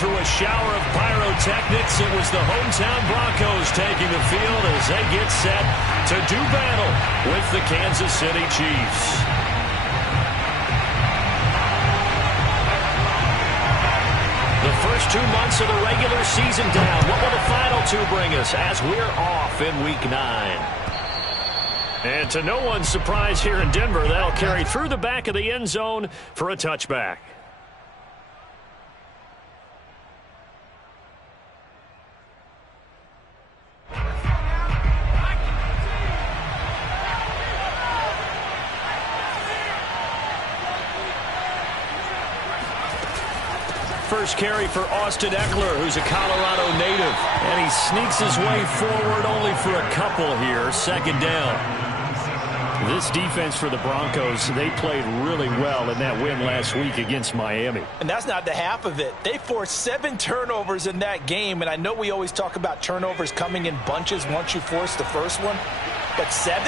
through a shower of pyrotechnics, it was the hometown Broncos taking the field as they get set to do battle with the Kansas City Chiefs. The first 2 months of the regular season down. What will the final 2 bring us as we're off in Week 9? And to no one's surprise here in Denver, that'll carry through the back of the end zone for a touchback. First carry for Austin Eckler, who's a Colorado native. And he sneaks his way forward only for a couple here. Second down. This defense for the Broncos, they played really well in that win last week against Miami. And that's not the half of it. They forced 7 turnovers in that game. And I know we always talk about turnovers coming in bunches once you force the first one. But 7?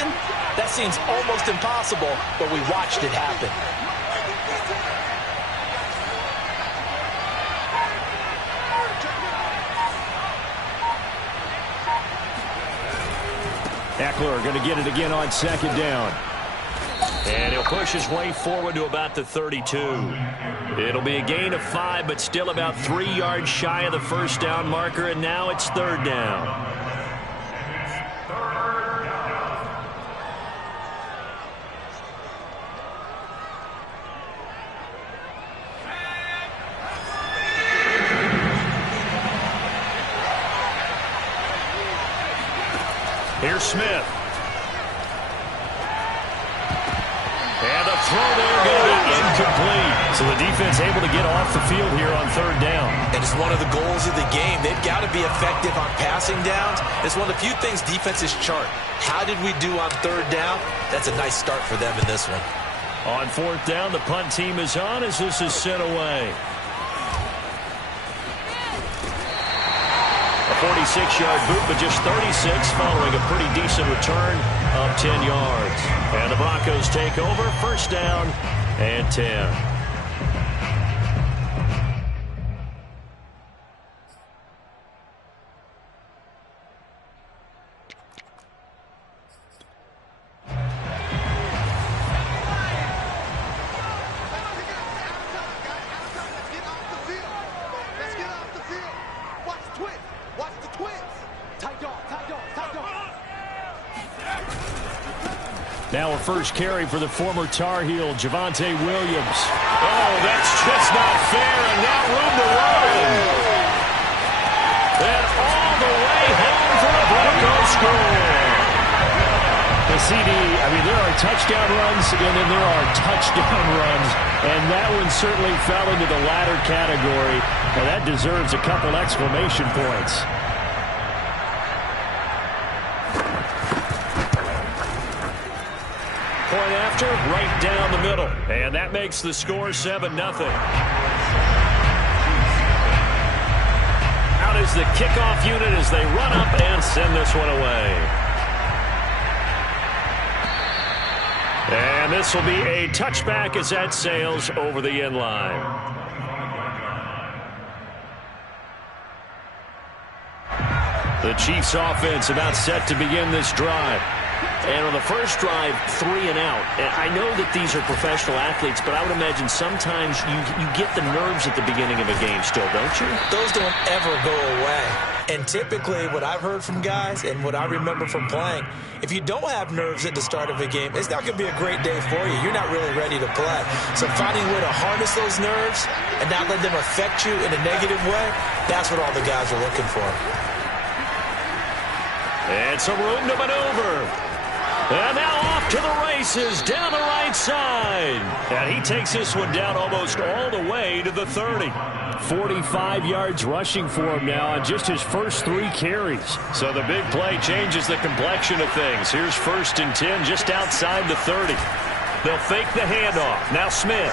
That seems almost impossible, but we watched it happen. Eckler going to get it again on second down. And he'll push his way forward to about the 32. It'll be a gain of 5, but still about 3 yards shy of the first down marker, and now it's third down. Here's Smith. And the throw there going to be incomplete. So the defense able to get off the field here on third down. And it's one of the goals of the game. They've got to be effective on passing downs. It's one of the few things defenses chart. How did we do on third down? That's a nice start for them in this one. On fourth down, the punt team is on as this is sent away. 46-yard boot, but just 36 following a pretty decent return of 10 yards. And the Broncos take over, first down and 10. Now a first carry for the former Tar Heel, Javonte Williams. Oh, that's just not fair, and now room to run. And all the way home for the Broncos score. The CD, I mean, there are touchdown runs, and then there are touchdown runs, and that one certainly fell into the latter category, and that deserves a couple exclamation points. Point after, right down the middle. And that makes the score 7-0. Out is the kickoff unit as they run up and send this one away. And this will be a touchback as that sails over the end line. The Chiefs offense about set to begin this drive. And on the first drive, 3 and out. And I know that these are professional athletes, but I would imagine sometimes you get the nerves at the beginning of a game still, don't you? Those don't ever go away. And typically what I've heard from guys and what I remember from playing, if you don't have nerves at the start of a game, it's not going to be a great day for you. You're not really ready to play. So finding a way to harness those nerves and not let them affect you in a negative way, that's what all the guys are looking for. And some room to maneuver. And now off to the races down the right side. And he takes this one down almost all the way to the 30. 45 yards rushing for him now on just his first 3 carries. So the big play changes the complexion of things. Here's 1st and 10 just outside the 30. They'll fake the handoff. Now Smith.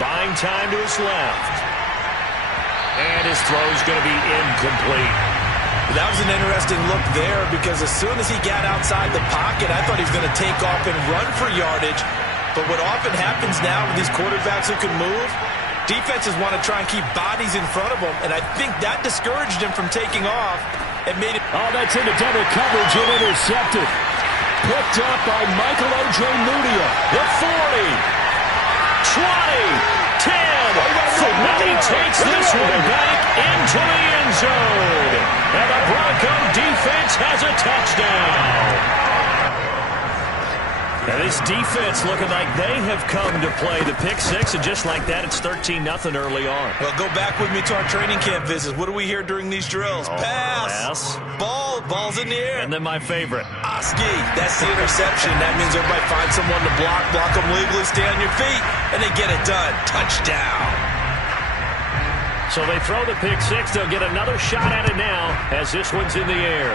Buying time to his left. And his throw's going to be incomplete. That was an interesting look there because as soon as he got outside the pocket, I thought he was going to take off and run for yardage. But what often happens now with these quarterbacks who can move, Defenses want to try and keep bodies in front of them, and I think that discouraged him from taking off and made it. Oh, that's into double coverage and intercepted. Picked up by Michael Ojemudia. The 40, 20, 10. And he takes this one back into the end zone. And the Bronco defense has a touchdown. And this defense looking like they have come to play the pick six, and just like that, it's 13-0 early on. Well, go back with me to our training camp visits. What do we hear during these drills? Pass. Ball's in the air. And then my favorite. Oski, that's the interception. That means everybody find someone to block them legally, stay on your feet, and they get it done. Touchdown. So they throw the pick six. They'll get another shot at it now as this one's in the air.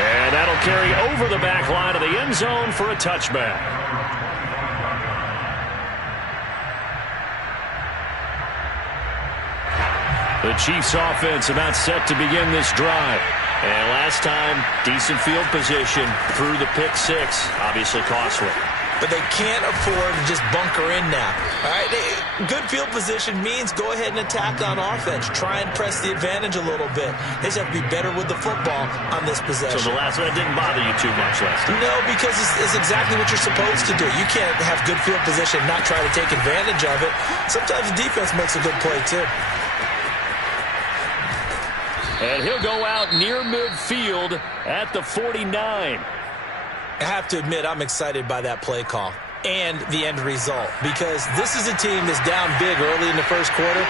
And that'll carry over the back line of the end zone for a touchback. The Chiefs offense about set to begin this drive. And last time, decent field position through the pick six. Obviously costly. But they can't afford to just bunker in now. All right, good field position means go ahead and attack on offense. Try and press the advantage a little bit. They just have to be better with the football on this possession. So the last one didn't bother you too much last time? No, because it's exactly what you're supposed to do. You can't have good field position and not try to take advantage of it. Sometimes the defense makes a good play, too. And he'll go out near midfield at the 49. I have to admit, I'm excited by that play call and the end result, because this is a team that's down big early in the first quarter,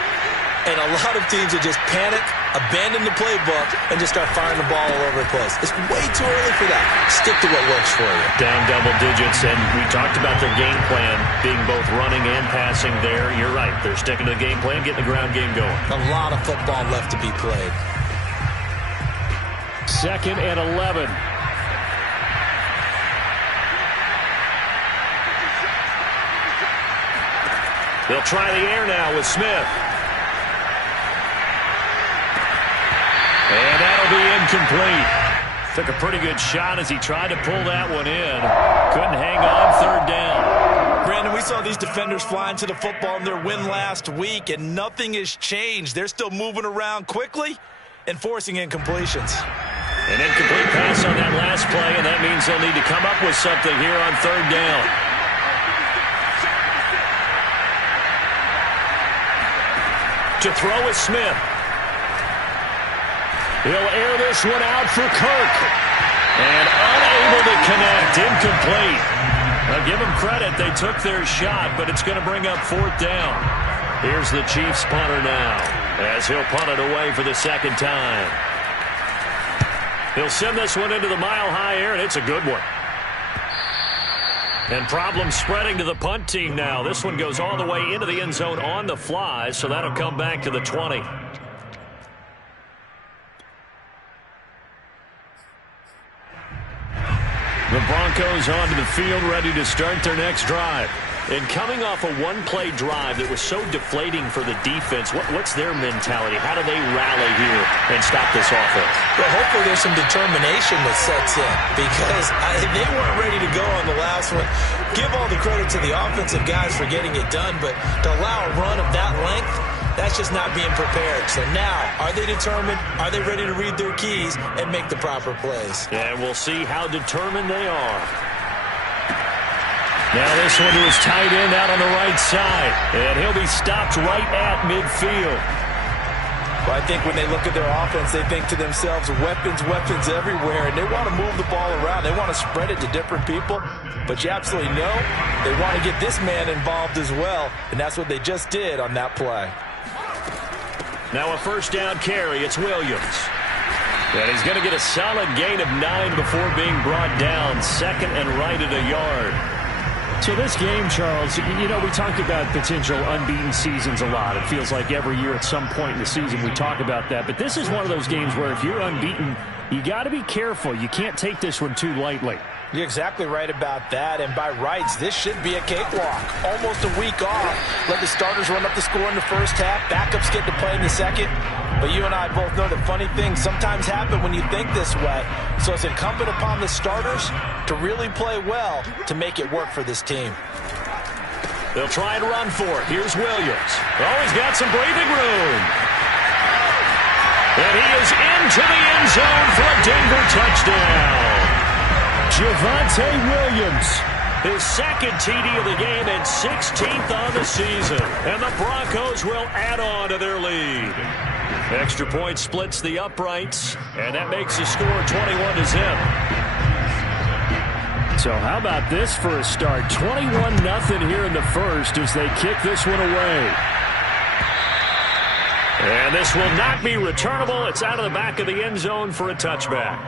and a lot of teams will just panic, abandon the playbook, and just start firing the ball all over the place. It's way too early for that. Stick to what works for you. Down double digits, and we talked about their game plan being both running and passing there. You're right. They're sticking to the game plan, getting the ground game going. A lot of football left to be played. 2nd and 11. They'll try the air now with Smith. And that'll be incomplete. Took a pretty good shot as he tried to pull that one in. Couldn't hang on, 3rd down. Brandon, we saw these defenders fly into the football in their win last week, and nothing has changed. They're still moving around quickly and forcing incompletions. An incomplete pass on that last play, and that means they'll need to come up with something here on 3rd down. To throw is Smith. He'll air this one out for Kirk. And unable to connect. Incomplete. Now give them credit. They took their shot, but it's going to bring up 4th down. Here's the Chiefs punter now, as he'll punt it away for the 2nd time. He'll send this one into the mile-high air, and it's a good one. And problems spreading to the punt team now. This one goes all the way into the end zone on the fly, so that'll come back to the 20. The Broncos onto the field, ready to start their next drive. And coming off a one-play drive that was so deflating for the defense, what's their mentality? How do they rally here and stop this offense? Well, hopefully there's some determination that sets in, because they weren't ready to go on the last one. Give all the credit to the offensive guys for getting it done, but to allow a run of that length, that's just not being prepared. So now, are they determined? Are they ready to read their keys and make the proper plays? And we'll see how determined they are. Now this one to his tight end out on the right side. And he'll be stopped right at midfield. Well, I think when they look at their offense, they think to themselves, weapons everywhere. And they want to move the ball around. They want to spread it to different people. But you absolutely know they want to get this man involved as well. And that's what they just did on that play. Now a 1st down carry. It's Williams. And he's going to get a solid gain of 9 before being brought down. 2nd and right at a yard. So this game, Charles, you know, we talked about potential unbeaten seasons a lot. It feels like every year at some point in the season we talk about that. But this is one of those games where if you're unbeaten, you got to be careful. You can't take this one too lightly. You're exactly right about that, and by rights, this should be a cakewalk. Almost a week off. Let the starters run up the score in the first half. Backups get to play in the second. But you and I both know that funny things sometimes happen when you think this way. So it's incumbent upon the starters to really play well to make it work for this team. They'll try and run for it. Here's Williams. Oh, he's got some breathing room. And he is into the end zone for a Denver touchdown. Javonte Williams. His second TD of the game and 16th on the season. And the Broncos will add on to their lead. Extra point splits the uprights, and that makes the score 21-0. So how about this for a start? 21-0 here in the first as they kick this one away. And this will not be returnable. It's out of the back of the end zone for a touchback.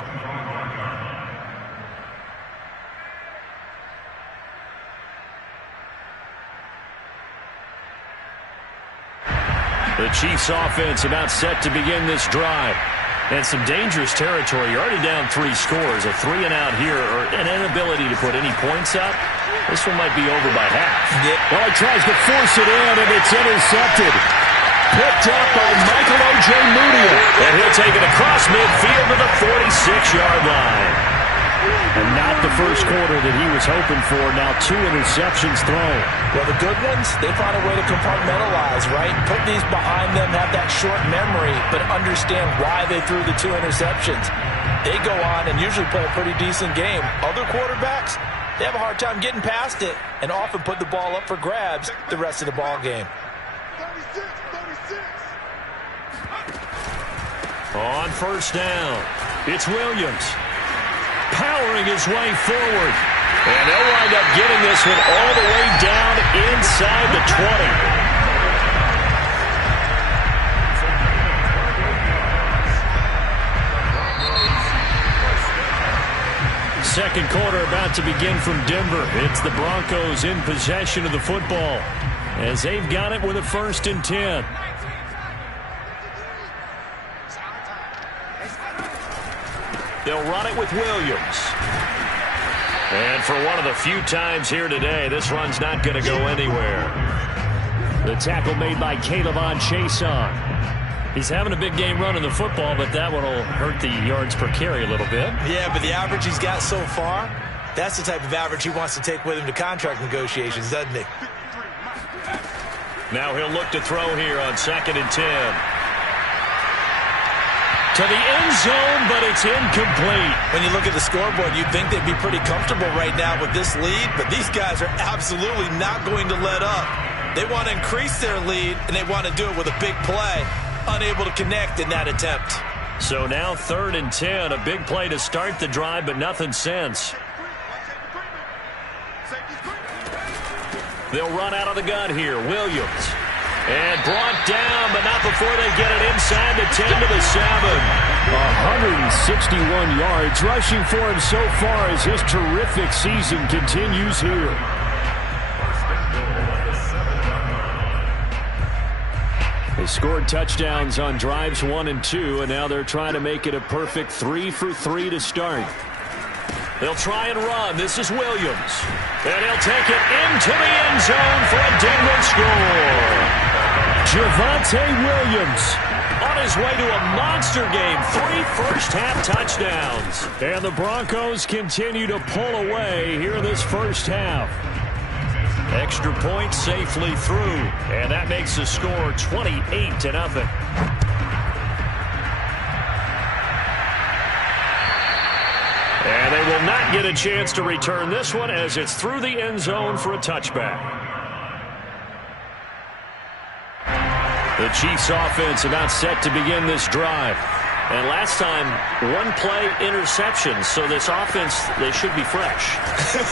The Chiefs offense about set to begin this drive. And some dangerous territory. You're already down 3 scores. A 3-and-out here, or an inability to put any points up. This one might be over by half. Yeah. Well, he tries to force it in, and it's intercepted. Picked up by Michael O.J. Moody. And he'll take it across midfield to the 46-yard line. And not the first quarter that he was hoping for. Now 2 interceptions thrown. Well, the good ones, they find a way to compartmentalize, right? Put these behind them, have that short memory, but understand why they threw the 2 interceptions. They go on and usually play a pretty decent game. Other quarterbacks, they have a hard time getting past it and often put the ball up for grabs the rest of the ball game. 36. On first down, it's Williams. Powering his way forward. And they'll wind up getting this one all the way down inside the 20. Second quarter about to begin from Denver. It's the Broncos in possession of the football as they've got it with a 1st and 10. They'll run it with Williams. And for one of the few times here today, this run's not going to go anywhere. The tackle made by Caleb Chason. He's having a big game running the football, but that one will hurt the yards per carry a little bit. Yeah, but the average he's got so far, that's the type of average he wants to take with him to contract negotiations, doesn't he? Now he'll look to throw here on 2nd and 10. To the end zone, but it's incomplete. When you look at the scoreboard, you'd think they'd be pretty comfortable right now with this lead, but these guys are absolutely not going to let up. They want to increase their lead, and they want to do it with a big play. Unable to connect in that attempt. So now 3rd and 10, a big play to start the drive, but nothing since. They'll run out of the gun here. Williams. And brought down, but not before they get it inside the 10 to the 7. 161 yards rushing for him so far as his terrific season continues here. They scored touchdowns on drives 1 and 2, and now they're trying to make it a perfect 3 for 3 to start. They'll try and run. This is Williams. And he'll take it into the end zone for a Denver score. Javonte Williams on his way to a monster game. 3 first-half touchdowns. And the Broncos continue to pull away here in this first half. Extra point safely through. And that makes the score 28-0. And they will not get a chance to return this one as it's through the end zone for a touchback. The Chiefs offense about set to begin this drive. And last time, 1-play interception. So this offense, they should be fresh.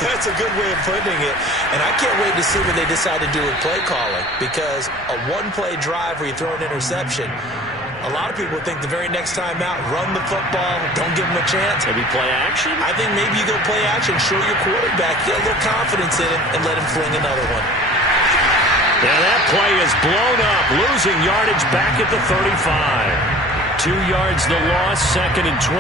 That's a good way of putting it. And I can't wait to see what they decide to do with play calling. Because a 1-play drive where you throw an interception, a lot of people think the very next time out, run the football, don't give them a chance. Maybe play action? I think maybe you go play action, show your quarterback, get a little confidence in him, and let him fling another one. Yeah, that play is blown up, losing yardage back at the 35. 2 yards the loss, 2nd and 12.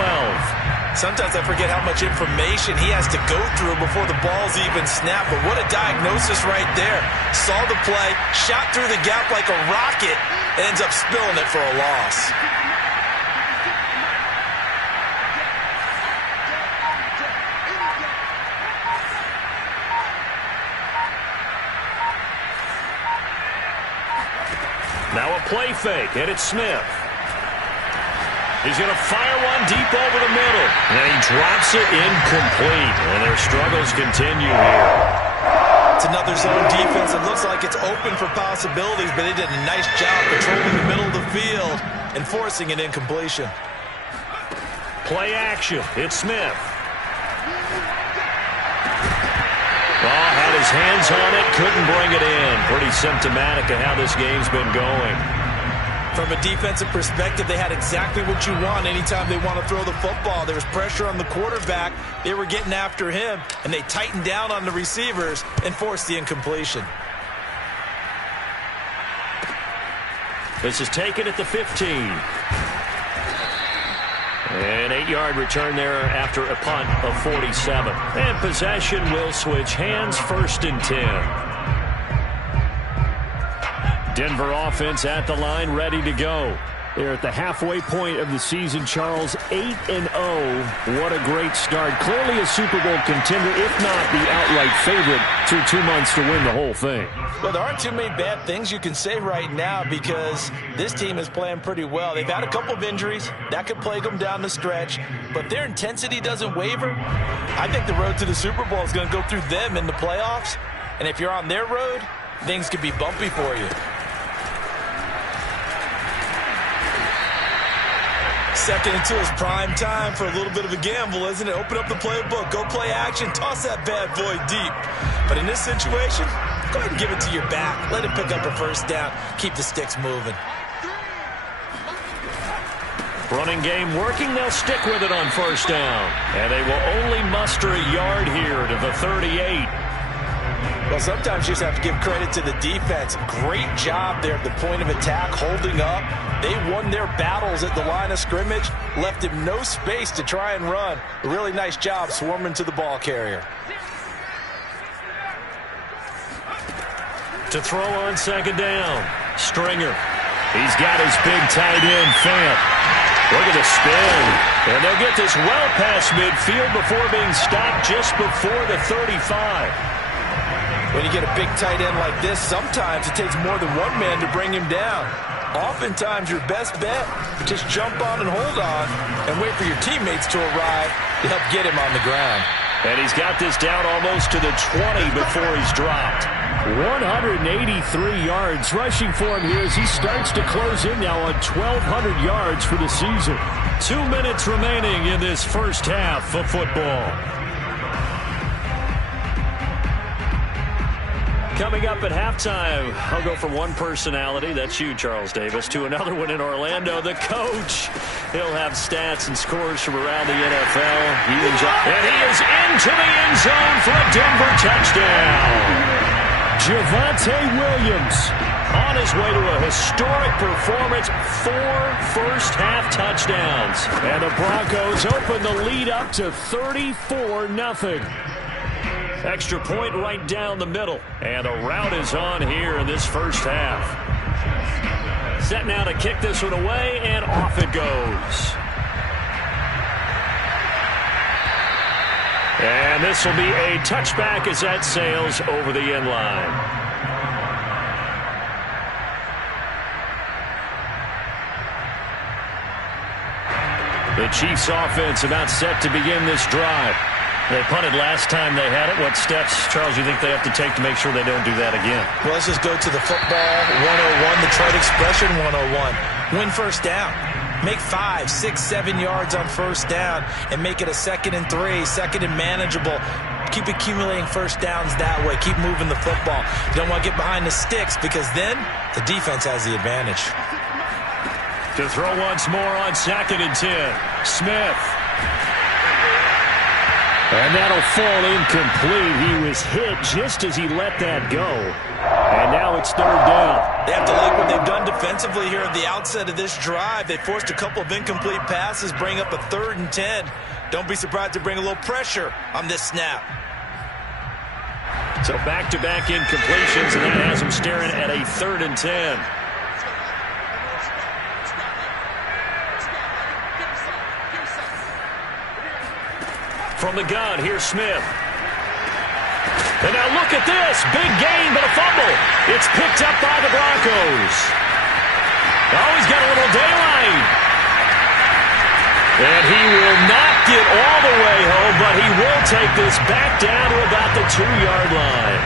Sometimes I forget how much information he has to go through before the ball's even snapped. But what a diagnosis right there. Saw the play, shot through the gap like a rocket, and ends up spilling it for a loss. Now a play fake, and it's Smith. He's going to fire one deep over the middle. And he drops it incomplete. And their struggles continue here. It's another zone defense. It looks like it's open for possibilities, but they did a nice job controlling the middle of the field and forcing an incompletion. Play action. It's Smith. Oh, had his hands on it, couldn't bring it in. Pretty symptomatic of how this game's been going. From a defensive perspective, they had exactly what you want anytime they want to throw the football. There was pressure on the quarterback. They were getting after him, and they tightened down on the receivers and forced the incompletion. This is taken at the 15. An 8-yard return there after a punt of 47. And possession will switch hands, 1st and 10. Denver offense at the line, ready to go. They're at the halfway point of the season, Charles, 8-0. What a great start. Clearly a Super Bowl contender, if not the outright favorite, through 2 months to win the whole thing. Well, there aren't too many bad things you can say right now because this team is playing pretty well. They've had a couple of injuries. That could plague them down the stretch, but their intensity doesn't waver. I think the road to the Super Bowl is going to go through them in the playoffs, and if you're on their road, things could be bumpy for you. Second and 2 is prime time for a little bit of a gamble, isn't it? Open up the playbook, go play action, toss that bad boy deep. But in this situation, go ahead and give it to your back. Let him pick up a 1st down. Keep the sticks moving. Running game working. They'll stick with it on 1st down. And they will only muster a yard here to the 38. Well, sometimes you just have to give credit to the defense. Great job there at the point of attack, holding up. They won their battles at the line of scrimmage, left him no space to try and run. A really nice job swarming to the ball carrier. To throw on 2nd down, Stringer. He's got his big tight end, Fant. Look at the spin. And they'll get this well past midfield before being stopped just before the 35. When you get a big tight end like this, sometimes it takes more than one man to bring him down. Oftentimes, your best bet, just jump on and hold on and wait for your teammates to arrive to help get him on the ground. And he's got this down almost to the 20 before he's dropped. 183 yards rushing for him here as he starts to close in now on 1,200 yards for the season. 2 minutes remaining in this first half of football. Coming up at halftime, I'll go from one personality, that's you, Charles Davis, to another one in Orlando, the coach. He'll have stats and scores from around the NFL. And he is into the end zone for a Denver touchdown. Javonte Williams on his way to a historic performance, 4 first-half touchdowns. And the Broncos open the lead up to 34-0. Extra point right down the middle. And a route is on here in this first half. Set now to kick this one away, and off it goes. And this will be a touchback as that sails over the end line. The Chiefs offense about set to begin this drive. They punted last time they had it. What steps, Charles, you think they have to take to make sure they don't do that again? Well, let's just go to the football 101, the trade expression 101. Win 1st down. Make 5, 6, 7 yards on 1st down and make it a 2nd and 3, 2nd and manageable. Keep accumulating 1st downs that way. Keep moving the football. You don't want to get behind the sticks because then the defense has the advantage. To throw once more on 2nd and 10. Smith. And that'll fall incomplete. He was hit just as he let that go. And now it's 3rd down. They have to like what they've done defensively here at the outset of this drive. They forced a couple of incomplete passes, bring up a 3rd and 10. Don't be surprised to bring a little pressure on this snap. So back-to-back incompletions, and that has them staring at a 3rd and 10. From the gun, here's Smith. And now look at this. Big gain, but a fumble. It's picked up by the Broncos. Oh, he's got a little daylight. And he will not get all the way home, but he will take this back down to about the 2-yard line.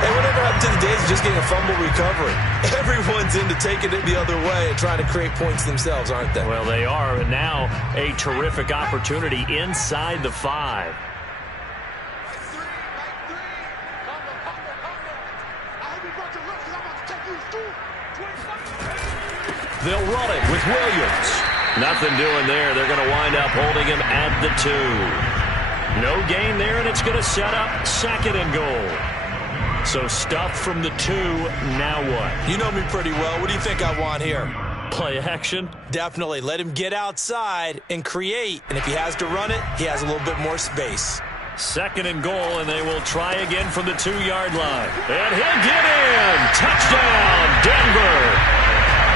And whatever happened to the days of just getting a fumble recovery? Everyone's into taking it the other way and trying to create points themselves, aren't they? Well, they are, and now a terrific opportunity inside the 5. They'll run it with Williams. Nothing doing there. They're going to wind up holding him at the 2. No gain there, and it's going to set up 2nd and goal. So stuff from the 2, now what? You know me pretty well. What do you think I want here? Play action? Definitely. Let him get outside and create. And if he has to run it, he has a little bit more space. 2nd and goal, and they will try again from the 2-yard line. And he'll get in. Touchdown, Denver.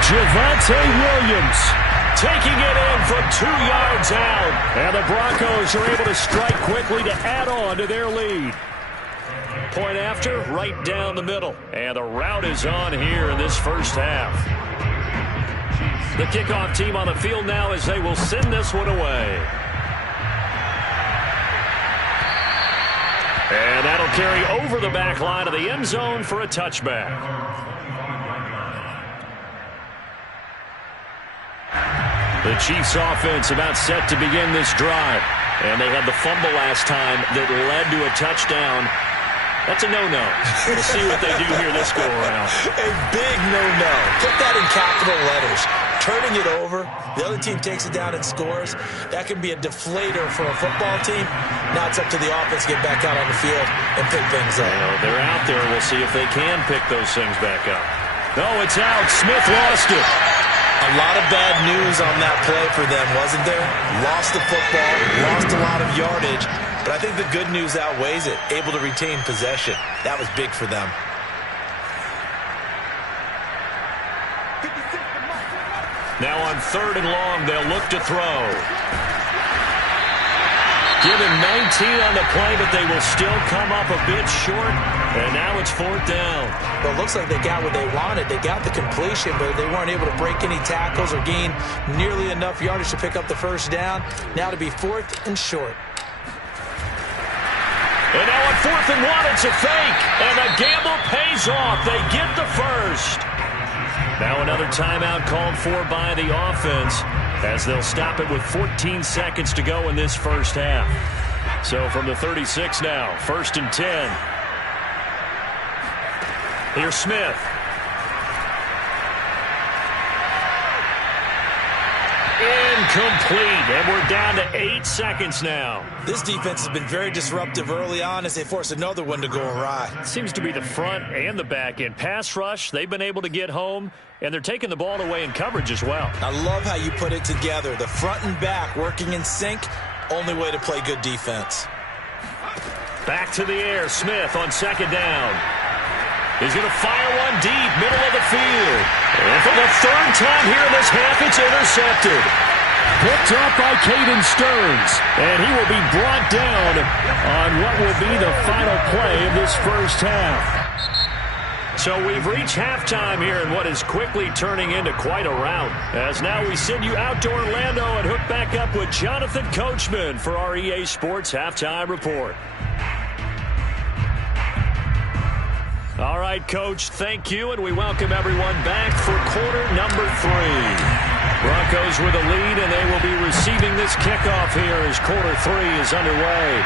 Javonte Williams taking it in from 2 yards out. And the Broncos are able to strike quickly to add on to their lead. Point after, right down the middle. And the route is on here in this first half. The kickoff team on the field now as they will send this one away. And that'll carry over the back line of the end zone for a touchback. The Chiefs offense about set to begin this drive. And they had the fumble last time that led to a touchdown. That's a no-no. We'll see what they do here this go-around. A big no-no. Put that in capital letters. Turning it over, the other team takes it down and scores. That can be a deflator for a football team. Now it's up to the offense to get back out on the field and pick things up. Well, they're out there. We'll see if they can pick those things back up. No, it's out. Smith lost it. A lot of bad news on that play for them, wasn't there? Lost the football, lost a lot of yardage, but I think the good news outweighs it. Able to retain possession. That was big for them. Now on 3rd and long, they'll look to throw. Given 19 on the play, but they will still come up a bit short. And now it's 4th down. Well, it looks like they got what they wanted. They got the completion, but they weren't able to break any tackles or gain nearly enough yardage to pick up the first down. Now to be 4th and short. And now on 4th and 1, it's a fake. And the gamble pays off. They get the first. Now another timeout called for by the offense as they'll stop it with 14 seconds to go in this first half. So from the 36 now, 1st and 10. Here's Smith. Incomplete, and we're down to 8 seconds now. This defense has been very disruptive early on as they force another one to go awry. Seems to be the front and the back end. Pass rush, they've been able to get home, and they're taking the ball away in coverage as well. I love how you put it together. The front and back working in sync, only way to play good defense. Back to the air, Smith on 2nd down. He's going to fire one deep, middle of the field. And for the 3rd time here in this half, it's intercepted. Picked up by Caden Stearns. And he will be brought down on what will be the final play of this first half. So we've reached halftime here in what is quickly turning into quite a rout. As now we send you out to Orlando and hook back up with Jonathan Coachman for our EA Sports Halftime Report. All right, Coach, thank you, and we welcome everyone back for quarter number 3. Broncos with a lead, and they will be receiving this kickoff here as quarter 3 is underway.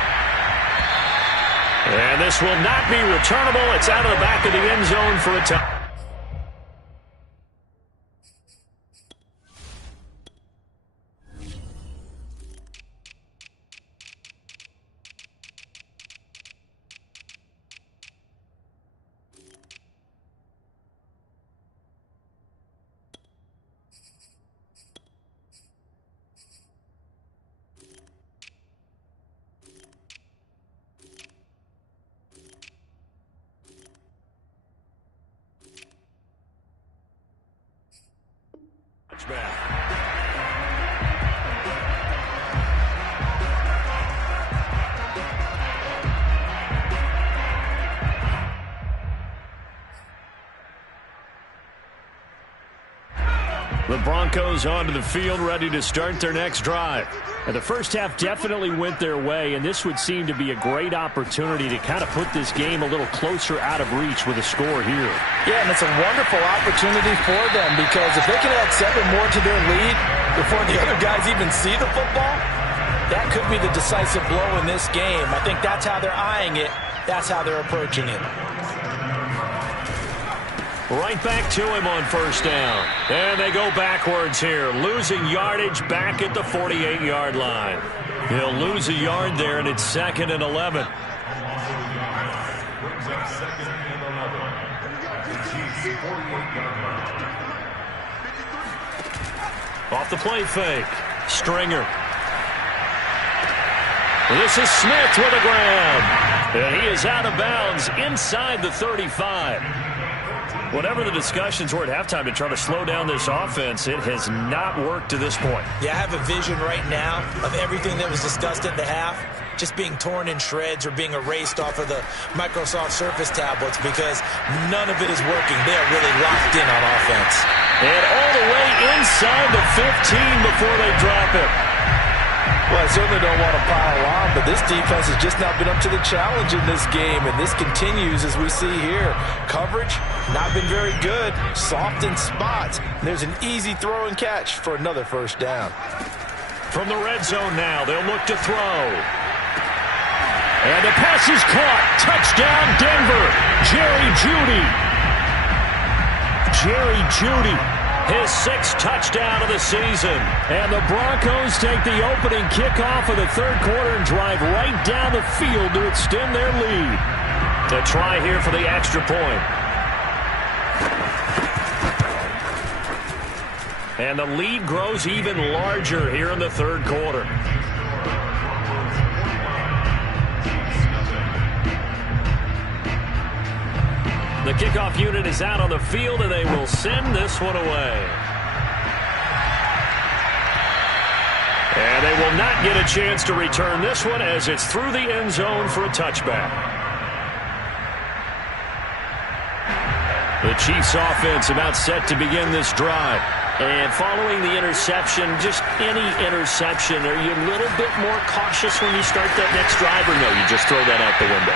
And this will not be returnable. It's out of the back of the end zone for a touchdown. The Broncos onto the field, ready to start their next drive. And the first half definitely went their way, and this would seem to be a great opportunity to kind of put this game a little closer out of reach with a score here. Yeah, and it's a wonderful opportunity for them, because if they can add 7 more to their lead before the other guys even see the football, that could be the decisive blow in this game. I think that's how they're eyeing it. That's how they're approaching it. Right back to him on first down. And they go backwards here, losing yardage back at the 48-yard line. He'll lose a yard there, and it's 2nd and 11. Off the play fake. Stringer. This is Smith with a grab. And he is out of bounds inside the 35. Whatever the discussions were at halftime to try to slow down this offense, it has not worked to this point. Yeah, I have a vision right now of everything that was discussed at the half just being torn in shreds or being erased off of the Microsoft Surface tablets, because none of it is working. They are really locked in on offense. And all the way inside the 15 before they drop it. Well, I certainly don't want to pile on, but this defense has just not been up to the challenge in this game, and this continues as we see here. Coverage, not been very good, soft in spots. And there's an easy throw and catch for another first down. From the red zone now, they'll look to throw. And the pass is caught. Touchdown, Denver. Jerry Jeudy. His 6th touchdown of the season. And the Broncos take the opening kickoff of the third quarter and drive right down the field to extend their lead. To try here for the extra point. And the lead grows even larger here in the third quarter. The kickoff unit is out on the field, and they will send this one away. And they will not get a chance to return this one as it's through the end zone for a touchback. The Chiefs offense about set to begin this drive. And following the interception, just any interception, are you a little bit more cautious when you start that next drive, or no, you just throw that out the window?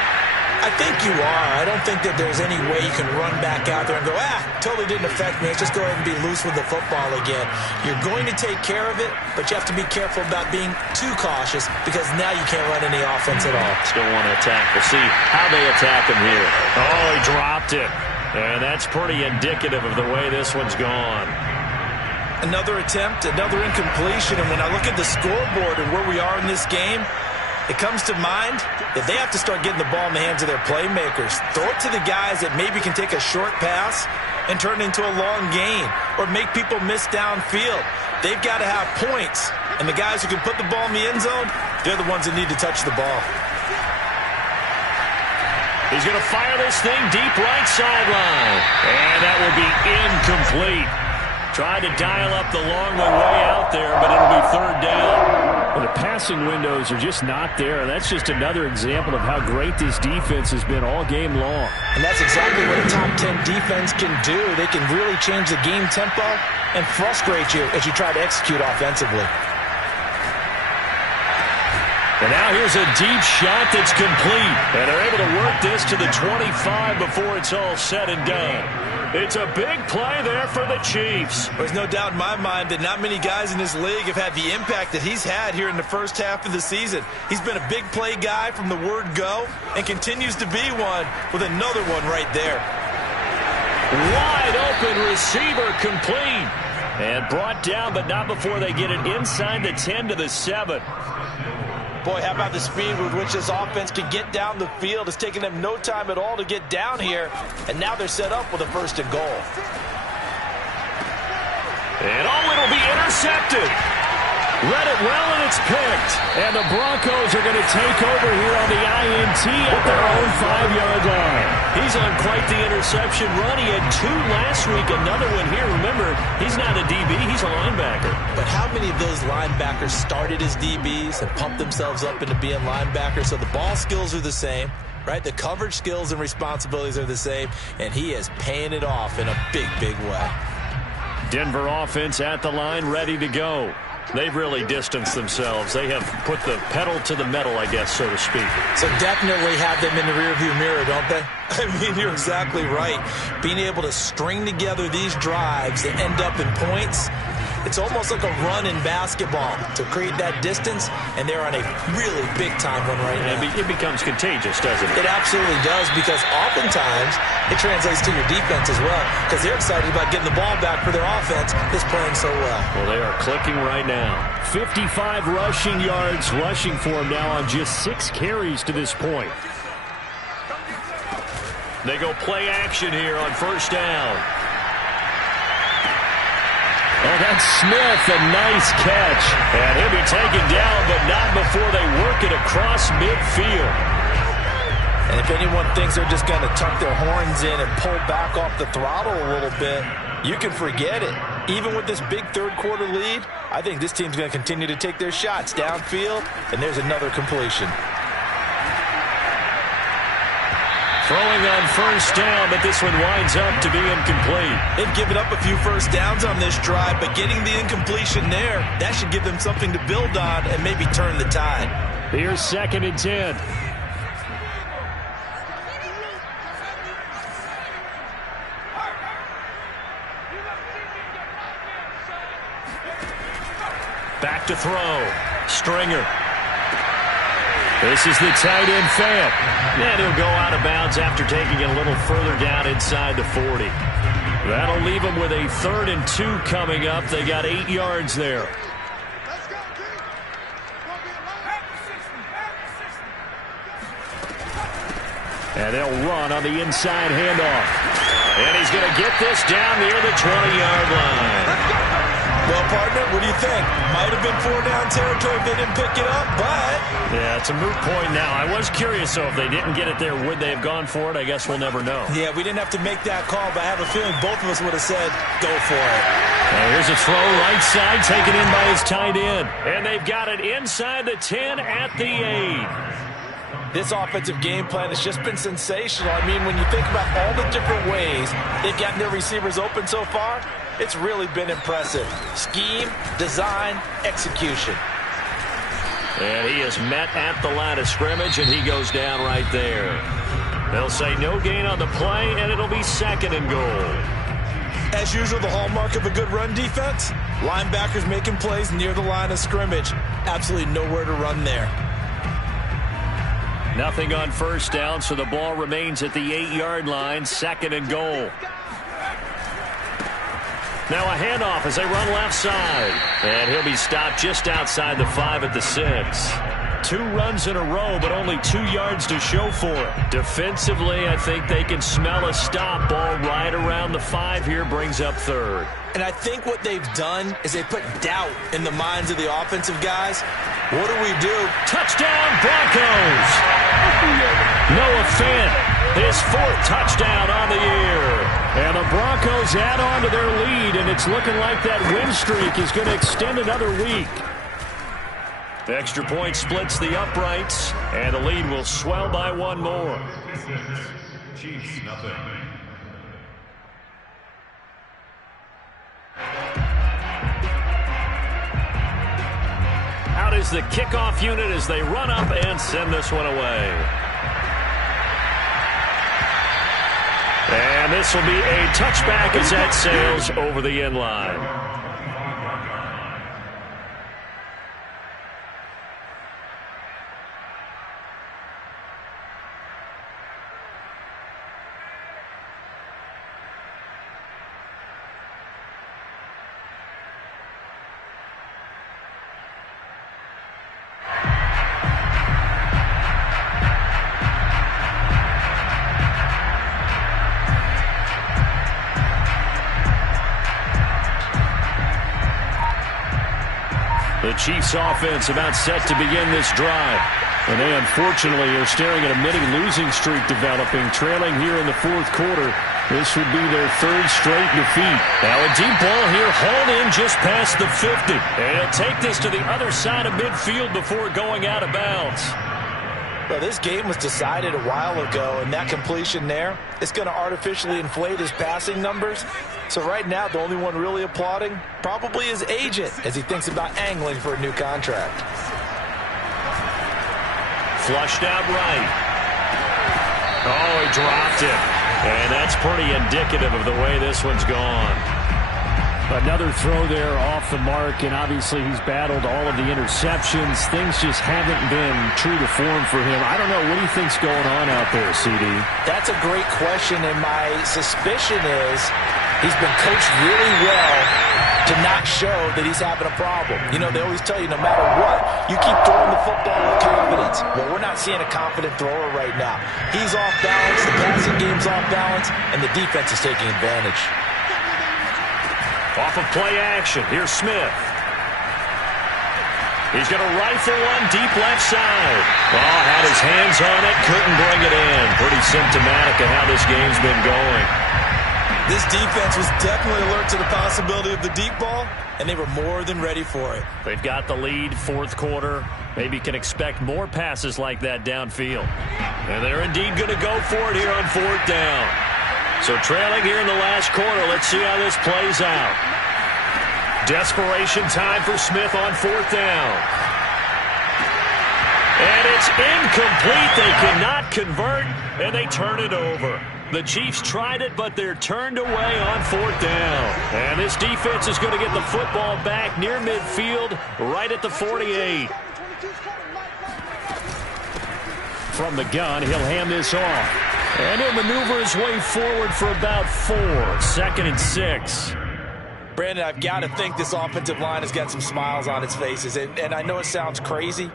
I think you are. I don't think that there's any way you can run back out there and go, totally didn't affect me. Let's just go ahead and be loose with the football again. You're going to take care of it, but you have to be careful about being too cautious, because now you can't run any offense at all. Still want to attack. We'll see how they attack him here. Oh, he dropped it. And that's pretty indicative of the way this one's gone. Another attempt, another incompletion, and when I look at the scoreboard and where we are in this game, it comes to mind that they have to start getting the ball in the hands of their playmakers. Throw it to the guys that maybe can take a short pass and turn it into a long gain, or make people miss downfield. They've got to have points, and the guys who can put the ball in the end zone, they're the ones that need to touch the ball. He's going to fire this thing deep right sideline, and that will be incomplete. Tried to dial up the long way out there, but it'll be third down. Well, the passing windows are just not there, and that's just another example of how great this defense has been all game long. And that's exactly what a top 10 defense can do. They can really change the game tempo and frustrate you as you try to execute offensively. And now here's a deep shot that's complete. And they're able to work this to the 25 before it's all said and done. It's a big play there for the Chiefs. There's no doubt in my mind that not many guys in this league have had the impact that he's had here in the first half of the season. He's been a big play guy from the word go, and continues to be one with another one right there. Wide open receiver complete. And brought down, but not before they get it inside the 10 to the 7. Boy, how about the speed with which this offense can get down the field? It's taken them no time at all to get down here, and now they're set up with a 1st and goal. And it'll be intercepted. Read it well, and it's picked. And the Broncos are going to take over here on the INT at their own 5-yard line. He's on quite the interception run. He had 2 last week, another one here. Remember, he's not a DB, he's a linebacker. But how many of those linebackers started as DBs and pumped themselves up into being linebackers? So the ball skills are the same, right? The coverage skills and responsibilities are the same, and he is paying it off in a big, big way. Denver offense at the line, ready to go. They've really distanced themselves. They have put the pedal to the metal, I guess, so to speak. So definitely have them in the rearview mirror, don't they? I mean, you're exactly right. Being able to string together these drives that end up in points, it's almost like a run in basketball to create that distance, and they're on a really big-time one right now. It becomes contagious, doesn't it? It absolutely does, because oftentimes it translates to your defense as well, because they're excited about getting the ball back for their offense that's playing so well. Well, they are clicking right now. 55 rushing yards rushing for him now on just 6 carries to this point. They go play action here on first down. Oh, that's Smith, a nice catch. And he'll be taken down, but not before they work it across midfield. And if anyone thinks they're just going to tuck their horns in and pull back off the throttle a little bit, you can forget it. Even with this big third-quarter lead, I think this team's going to continue to take their shots downfield, and there's another completion. Throwing on first down, but this one winds up to be incomplete. They've given up a few first downs on this drive, but getting the incompletion there, that should give them something to build on and maybe turn the tide. Here's 2nd and 10. Back to throw. Stringer. This is the tight end Fant. And he'll go out of bounds after taking it a little further down inside the 40. That'll leave him with a 3rd and 2 coming up. They got 8 yards there. And they'll run on the inside handoff. And he's going to get this down near the 20-yard line. Well, partner, what do you think? Might have been 4-down territory if they didn't pick it up, but... Yeah, it's a moot point now. I was curious, though, if they didn't get it there, would they have gone for it? I guess we'll never know. Yeah, we didn't have to make that call, but I have a feeling both of us would have said, go for it. And here's a throw right side, taken in by his tight end. And they've got it inside the 10 at the 8. This offensive game plan has just been sensational. I mean, when you think about all the different ways they've gotten their receivers open so far, it's really been impressive. Scheme, design, execution. And he is met at the line of scrimmage, and he goes down right there. They'll say no gain on the play, and it'll be 2nd and goal. As usual, the hallmark of a good run defense, linebackers making plays near the line of scrimmage. Absolutely nowhere to run there. Nothing on first down, so the ball remains at the 8-yard line, 2nd and goal. Now a handoff as they run left side. And he'll be stopped just outside the 5 at the 6. 2 runs in a row, but only 2 yards to show for it. Defensively, I think they can smell a stop. Ball right around the 5 here, brings up 3rd. And I think what they've done is they put doubt in the minds of the offensive guys. What do? Touchdown, Broncos! Noah Fant, his 4th touchdown on the year. And the Broncos add on to their lead, and it's looking like that win streak is going to extend another week. The extra point splits the uprights, and the lead will swell by 1 more. Chiefs, nothing. Out is the kickoff unit as they run up and send this one away. And this will be a touchback as that sails over the end line. The Chiefs offense about set to begin this drive. And they unfortunately are staring at a mini losing streak developing, trailing here in the 4th quarter. This would be their 3rd straight defeat. Now a deep ball here hauled in just past the 50. And he'll take this to the other side of midfield before going out of bounds. Well, this game was decided a while ago, and that completion there, it's going to artificially inflate his passing numbers. So right now, the only one really applauding probably his agent as he thinks about angling for a new contract. Flushed out right. Oh, he dropped it. And that's pretty indicative of the way this one's gone. Another throw there off the mark, and obviously he's battled all of the interceptions. Things just haven't been true to form for him. I don't know. What do you think's going on out there, CD? That's a great question, and my suspicion is he's been coached really well to not show that he's having a problem. You know, they always tell you no matter what, you keep throwing the football with confidence. Well, we're not seeing a confident thrower right now. He's off balance, the passing game's off balance, and the defense is taking advantage. Off of play action, here's Smith. He's going to rifle one deep left side. Oh, had his hands on it, couldn't bring it in. Pretty symptomatic of how this game's been going. This defense was definitely alert to the possibility of the deep ball, and they were more than ready for it. They've got the lead, fourth quarter. Maybe can expect more passes like that downfield. And they're indeed going to go for it here on fourth down. So trailing here in the last quarter, let's see how this plays out. Desperation time for Smith on fourth down. And it's incomplete. They cannot convert, and they turn it over. The Chiefs tried it, but they're turned away on fourth down. And this defense is going to get the football back near midfield, right at the 48. From the gun, he'll hand this off. And he'll maneuver his way forward for about 4. 2nd and 6. Brandon, I've got to think this offensive line has got some smiles on its faces. And I know it sounds crazy,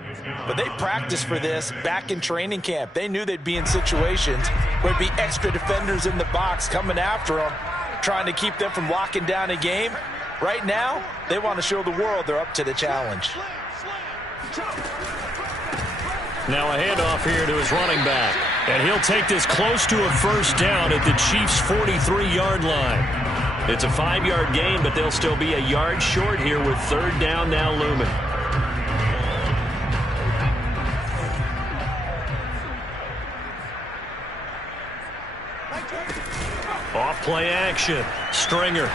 but they practiced for this back in training camp. They knew they'd be in situations where there'd be extra defenders in the box coming after them, trying to keep them from locking down a game. Right now, they want to show the world they're up to the challenge. Now a handoff here to his running back. And he'll take this close to a first down at the Chiefs' 43-yard line. It's a 5-yard gain, but they'll still be a yard short here with third down now looming. Off play action. Stringer.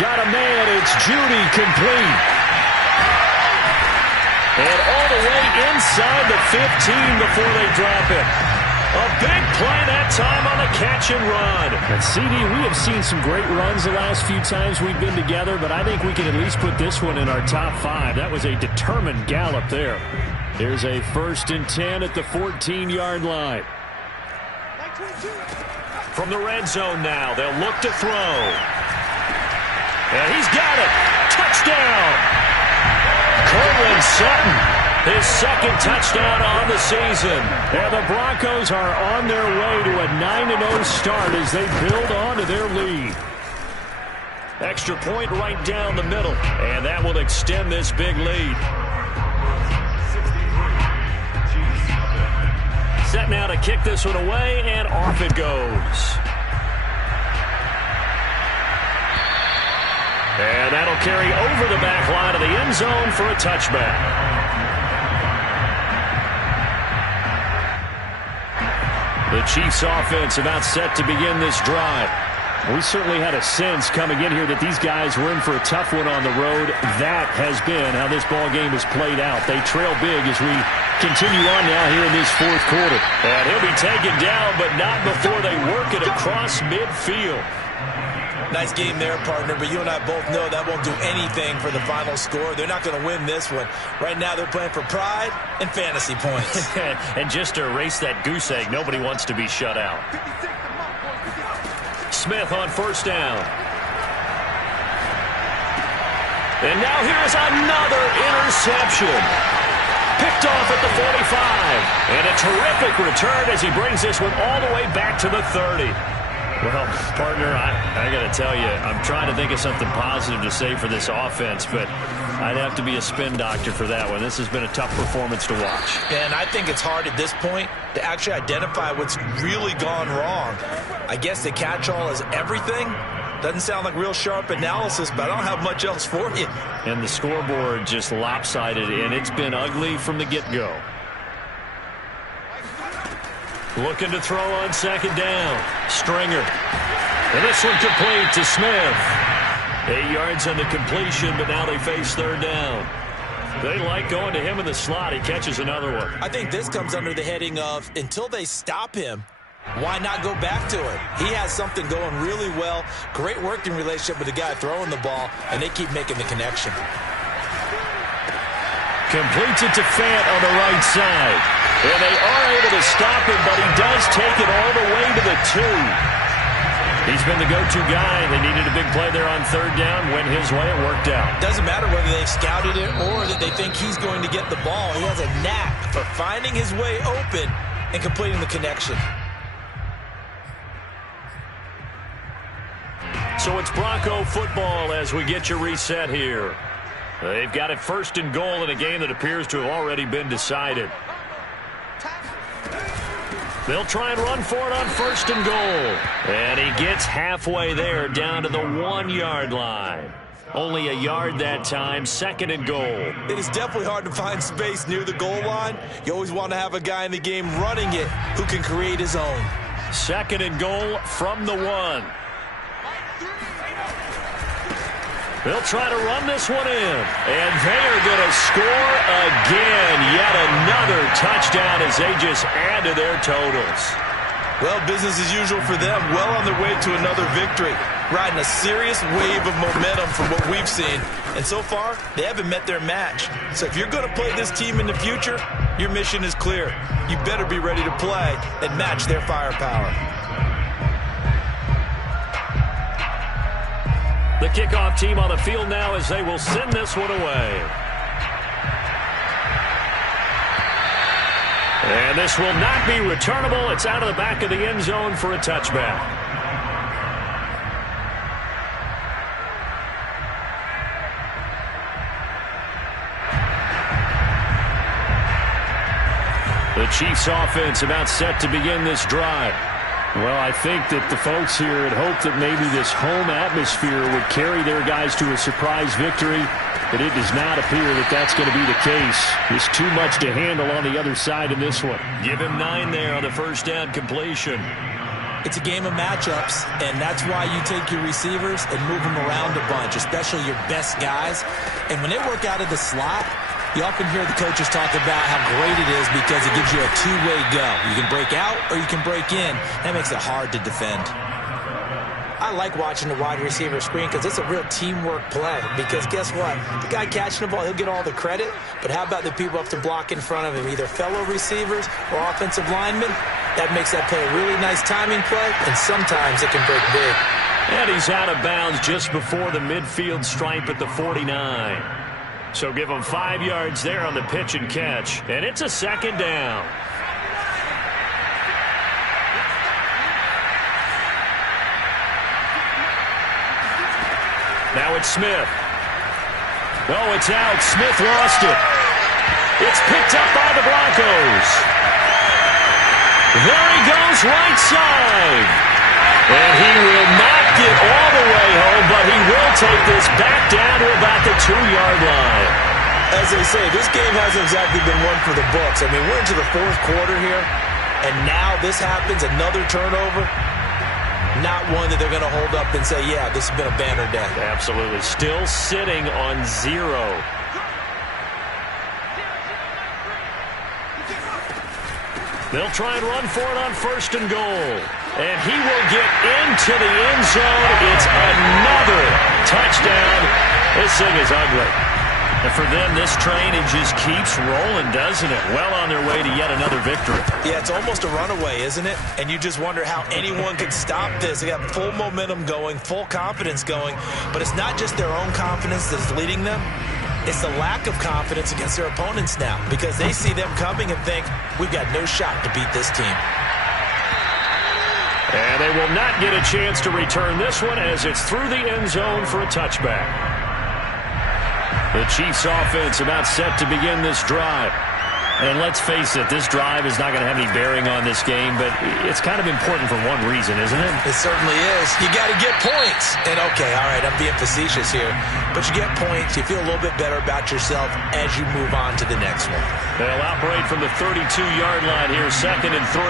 Got a man. It's Judy, complete. And all the way inside the 15 before they drop it. A big play that time on the catch and run. And CD, we have seen some great runs the last few times we've been together, but I think we can at least put this one in our top 5. That was a determined gallop there. Here's a 1st and 10 at the 14-yard line. From the red zone now, they'll look to throw. And he's got it. Touchdown. Cortland Sutton, his 2nd touchdown on the season. And the Broncos are on their way to a 9-0 start as they build on to their lead. Extra point right down the middle, and that will extend this big lead. Set now to kick this one away, and off it goes. And that'll carry over the back line of the end zone for a touchback. The Chiefs offense about set to begin this drive. We certainly had a sense coming in here that these guys were in for a tough one on the road. That has been how this ball game has played out. They trail big as we continue on now here in this fourth quarter. And he'll be taken down, but not before they work it across midfield. Nice game there, partner, but you and I both know that won't do anything for the final score. They're not going to win this one. Right now they're playing for pride and fantasy points. And just to erase that goose egg, nobody wants to be shut out. Smith on first down. And now here's another interception. Picked off at the 45. And a terrific return as he brings this one all the way back to the 30. Well, partner, I got to tell you, I'm trying to think of something positive to say for this offense, but I'd have to be a spin doctor for that one. This has been a tough performance to watch. And I think it's hard at this point to actually identify what's really gone wrong. I guess the catch-all is everything. Doesn't sound like real sharp analysis, but I don't have much else for you. And the scoreboard just lopsided, and it's been ugly from the get-go. Looking to throw on second down. Stringer. And this one complete to Smith. 8 yards on the completion, but now they face third down. They like going to him in the slot. He catches another one. I think this comes under the heading of until they stop him, why not go back to it? He has something going really well. Great working relationship with the guy throwing the ball, and they keep making the connection. Completes it to Fant on the right side. And they are able to stop him, but he does take it all the way to the 2. He's been the go-to guy. They needed a big play there on third down. Went his way. It worked out. Doesn't matter whether they've scouted it or that they think he's going to get the ball. He has a knack for finding his way open and completing the connection. So it's Bronco football as we get you reset here. They've got it first and goal in a game that appears to have already been decided. They'll try and run for it on first and goal. And he gets halfway there down to the 1-yard line. Only a yard that time, second and goal. It is definitely hard to find space near the goal line. You always want to have a guy in the game running it who can create his own. Second and goal from the 1. They'll try to run this one in. And they are going to score again. Yet another touchdown as they just add to their totals. Well, business as usual for them. Well on their way to another victory. Riding a serious wave of momentum from what we've seen. And so far, they haven't met their match. So if you're going to play this team in the future, your mission is clear. You better be ready to play and match their firepower. The kickoff team on the field now as they will send this one away. And this will not be returnable. It's out of the back of the end zone for a touchback. The Chiefs offense about set to begin this drive. Well, I think that the folks here had hoped that maybe this home atmosphere would carry their guys to a surprise victory, but it does not appear that that's going to be the case. There's too much to handle on the other side in this one. Give him 9 there on the first down completion. It's a game of matchups, and that's why you take your receivers and move them around a bunch, especially your best guys. And when they work out of the slot, you often hear the coaches talk about how great it is because it gives you a two-way go. You can break out or you can break in. That makes it hard to defend. I like watching the wide receiver screen because it's a real teamwork play. Because guess what? The guy catching the ball, he'll get all the credit. But how about the people up to block in front of him, either fellow receivers or offensive linemen? That makes that play a really nice timing play, and sometimes it can break big. And he's out of bounds just before the midfield stripe at the 49. So give him 5 yards there on the pitch and catch. And it's a second down. Now it's Smith. Oh, it's out. Smith lost it. It's picked up by the Broncos. There he goes, right side. And he will not get all the way home, but he will take this back down to about the 2-yard line. As they say, this game hasn't exactly been one for the books. I mean, we're into the fourth quarter here, and now this happens, another turnover. Not one that they're going to hold up and say, yeah, this has been a banner day. Absolutely. Still sitting on 0. They'll try and run for it on first and goal. And he will get into the end zone. It's another touchdown. This thing is ugly. And for them, this train, it just keeps rolling, doesn't it? Well on their way to yet another victory. Yeah, it's almost a runaway, isn't it? And you just wonder how anyone could stop this. They got full momentum going, full confidence going. But it's not just their own confidence that's leading them. It's the lack of confidence against their opponents now because they see them coming and think, we've got no shot to beat this team. And they will not get a chance to return this one as it's through the end zone for a touchback. The Chiefs offense about set to begin this drive. And let's face it, this drive is not going to have any bearing on this game, but it's kind of important for one reason, isn't it? It certainly is. You got to get points. And okay, all right, I'm being facetious here, but you get points, you feel a little bit better about yourself as you move on to the next one. They'll operate from the 32-yard line here, 2nd and 3.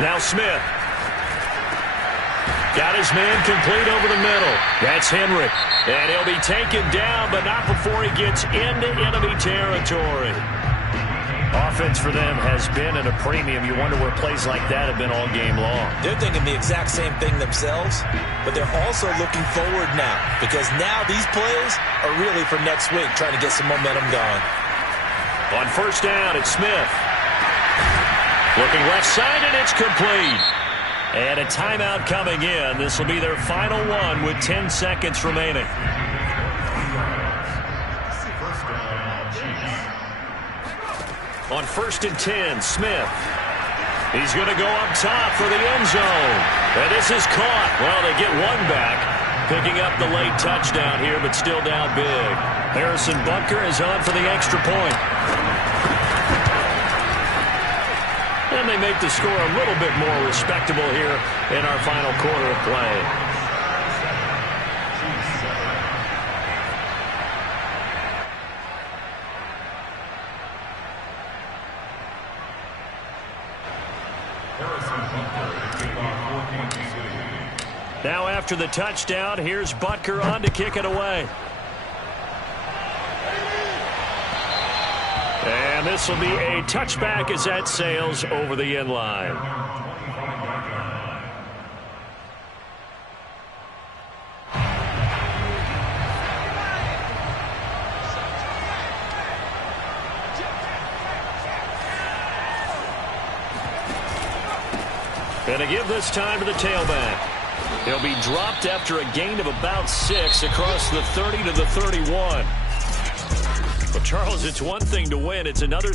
Now Smith. Got his man complete over the middle. That's Henry. And he'll be taken down, but not before he gets into enemy territory. Offense for them has been at a premium. You wonder where plays like that have been all game long. They're thinking the exact same thing themselves, but they're also looking forward now because now these plays are really for next week, trying to get some momentum going. On first down, it's Smith. Looking left side, and it's complete. And a timeout coming in. This will be their final one with 10 seconds remaining. On first and 10, Smith. He's going to go up top for the end zone. And this is caught. Well, they get one back, picking up the late touchdown here, but still down big. Harrison Butker is on for the extra point. And they make the score a little bit more respectable here in our final quarter of play. Now after the touchdown, here's Butker on to kick it away. And this will be a touchback as that sails over the end line. And to give this time to the tailback. He'll be dropped after a gain of about 6 across the 30 to the 31. But, Charles, it's one thing to win. It's another thing